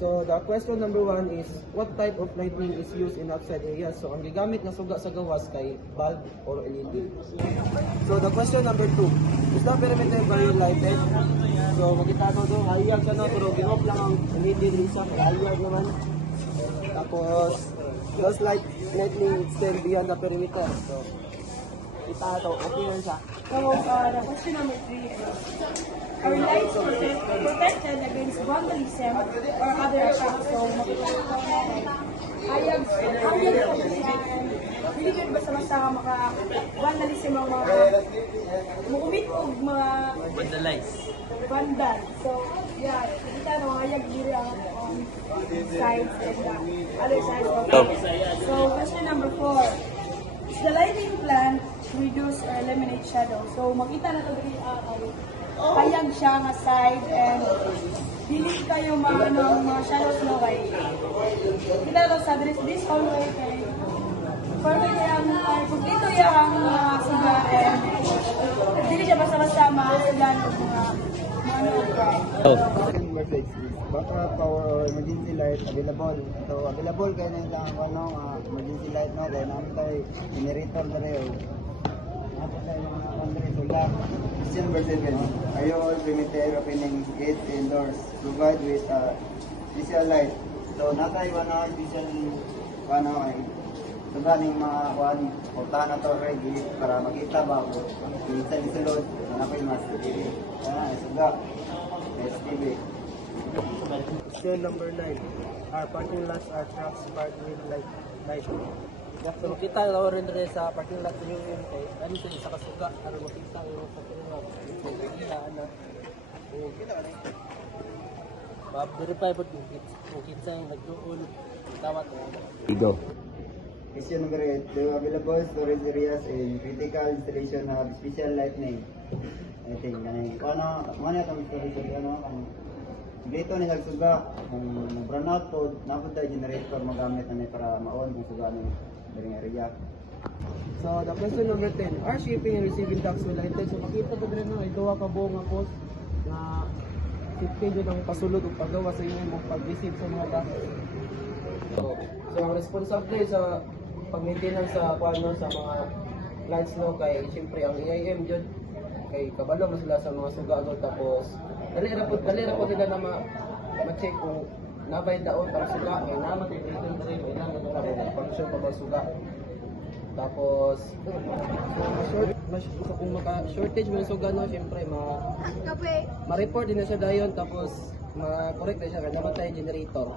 So the question number 1 is, what type of lighting is used in outside areas? So ang gigamit na suga sa gawas kay bulb or LED. So the question number 2, is the perimeter very lighted? So makita ko doon, hayag siya na, pero ginop lang ang LED din siya, hayag naman. Tapos, those lightning extend beyond the perimeter. So, kita ito, okay yan siya. So, the question number 3 is, are lights protected against vandalism or other attacks? So, hayag sa position, hindi yun basta-basta maka-vandalism ang mga mukumit o mga vandal. So, yeah, kita no, hayag diri ang sides and the other sides of it. So, question number 4. Is the lighting plan to reduce or eliminate shadow? So, makita na ito diri hayag siya nga side and dili kayo mga shadows no kay kita to sa this hallway kay for me yung kung dito yung mga suga and dili siya basta-basta masugan og mga backup power or emergency light available. So available kay na lang emergency light no kay namin tayo generator na rin. Ako tayo mga country suga. Silver second. Are you all permitted opening gates and doors provide with special light? So natay wana special ay suganing mga portahan na to ready para makita ba kung isa ni sulod na ko'y mas suga STV. Question number 9. Our parking lots are trucks parked with light. So kita na rin rin sa parking lot yung kay ano sa kasuga ano makita yung parking lot. So kita na. Oh, kita na. Verify po kung kita yung nagdoon tawat Go. Question number 8. The available storage areas in critical installation have special lightning. I think kanay ano itong storage area dito ni nagsuga kung nag-run out po napod tayo generator magamit na para ma-on kung suga ng daring area. So the question number 10. Are shipping and receiving docks will lighted? So makita po rin no, ito ka buong nga post na shipping yun ang pasulod o paggawa sa inyo mong pag-receive sa mga docks. So ang responsable sa pag-maintenance sa sa mga lights no kay siyempre ang EIM dyan kay kabalo mo sila sa mga suga tapos dali ra po sila na ma-check kung nabay daon para suga kay naman dito rin may lang na function pa ba suga tapos kung maka-shortage mo ng suga no siyempre ma-report din na siya dayon tapos ma-correct na siya kaya naman tayo generator